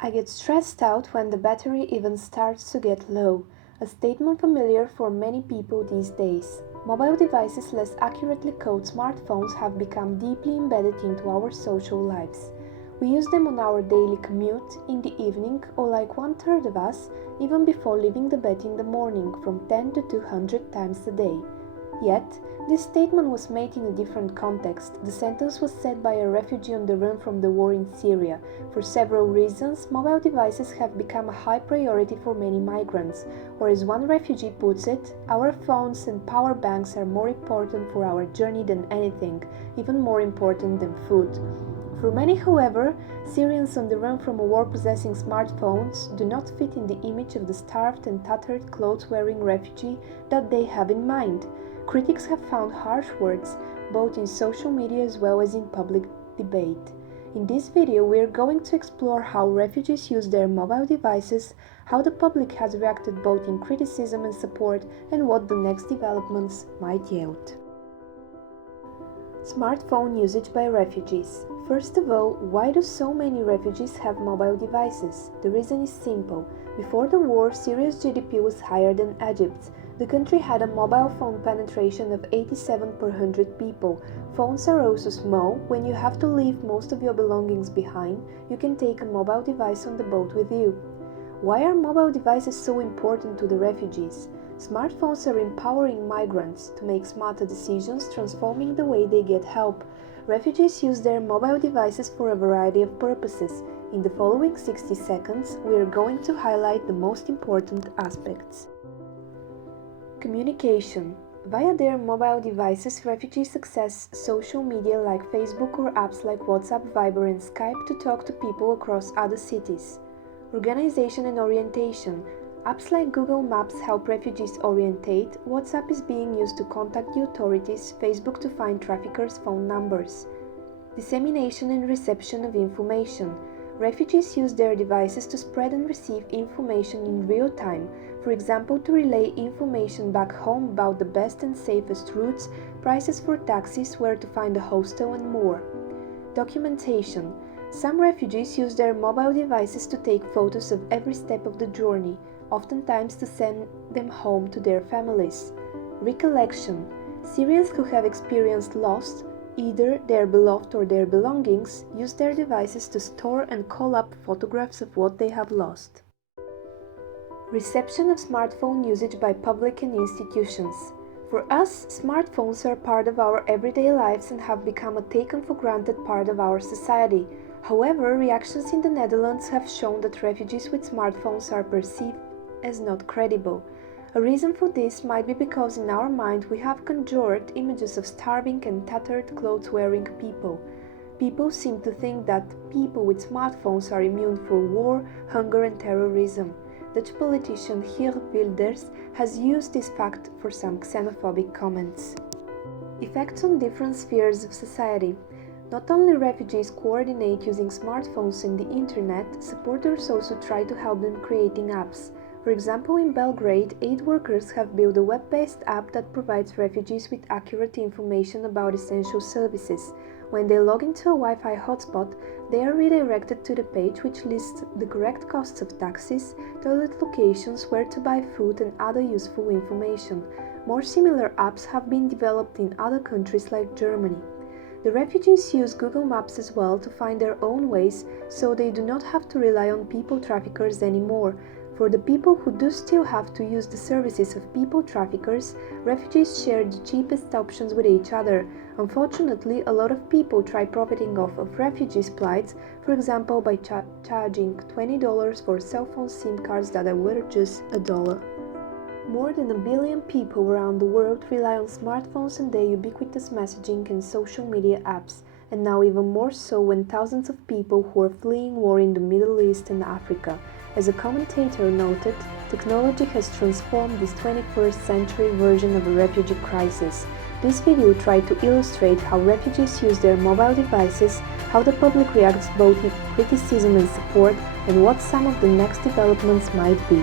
I get stressed out when the battery even starts to get low, a statement familiar for many people these days. Mobile devices, less accurately called smartphones, have become deeply embedded into our social lives. We use them on our daily commute, in the evening, or like one-third of us, even before leaving the bed in the morning, from 10 to 200 times a day. Yet, this statement was made in a different context. The sentence was said by a refugee on the run from the war in Syria. For several reasons, mobile devices have become a high priority for many migrants, or as one refugee puts it, our phones and power banks are more important for our journey than anything, even more important than food. For many, however, Syrians on the run from a war possessing smartphones do not fit in the image of the starved and tattered clothes-wearing refugee that they have in mind. Critics have found harsh words, both in social media as well as in public debate. In this video, we are going to explore how refugees use their mobile devices, how the public has reacted both in criticism and support, and what the next developments might yield. Smartphone usage by refugees. First of all, why do so many refugees have mobile devices? The reason is simple. Before the war, Syria's GDP was higher than Egypt's. The country had a mobile phone penetration of 87 per 100 people. Phones are also small. When you have to leave most of your belongings behind, you can take a mobile device on the boat with you. Why are mobile devices so important to the refugees? Smartphones are empowering migrants to make smarter decisions, transforming the way they get help. Refugees use their mobile devices for a variety of purposes. In the following 60 seconds, we are going to highlight the most important aspects. Communication. Via their mobile devices, refugees access social media like Facebook or apps like WhatsApp, Viber and Skype to talk to people across other cities. Organization and orientation. Apps like Google Maps help refugees orientate, WhatsApp is being used to contact the authorities, Facebook to find traffickers' phone numbers. Dissemination and reception of information. Refugees use their devices to spread and receive information in real time, for example to relay information back home about the best and safest routes, prices for taxis, where to find a hostel and more. Documentation. Some refugees use their mobile devices to take photos of every step of the journey, oftentimes to send them home to their families. Recollection. Syrians who have experienced loss, either their beloved or their belongings, use their devices to store and call up photographs of what they have lost. Reception of smartphone usage by public and institutions. For us, smartphones are part of our everyday lives and have become a taken-for-granted part of our society. However, reactions in the Netherlands have shown that refugees with smartphones are perceived as not credible. A reason for this might be because in our mind we have conjured images of starving and tattered clothes-wearing people. People seem to think that people with smartphones are immune for war, hunger and terrorism. Dutch politician Geert Wilders has used this fact for some xenophobic comments. Effects on different spheres of society. Not only refugees coordinate using smartphones and the internet, supporters also try to help them creating apps. For example, in Belgrade, aid workers have built a web-based app that provides refugees with accurate information about essential services. When they log into a Wi-Fi hotspot, they are redirected to the page which lists the correct costs of taxis, toilet locations, where to buy food and other useful information. More similar apps have been developed in other countries like Germany. The refugees use Google Maps as well to find their own ways, so they do not have to rely on people traffickers anymore. For the people who do still have to use the services of people traffickers, refugees share the cheapest options with each other. Unfortunately, a lot of people try profiting off of refugees' plights, for example by charging $20 for cell phone SIM cards that are worth just $1. More than 1 billion people around the world rely on smartphones and their ubiquitous messaging and social media apps, and now even more so when thousands of people who are fleeing war in the Middle East and Africa. As a commentator noted, technology has transformed this 21st century version of a refugee crisis. This video tried to illustrate how refugees use their mobile devices, how the public reacts both with criticism and support, and what some of the next developments might be.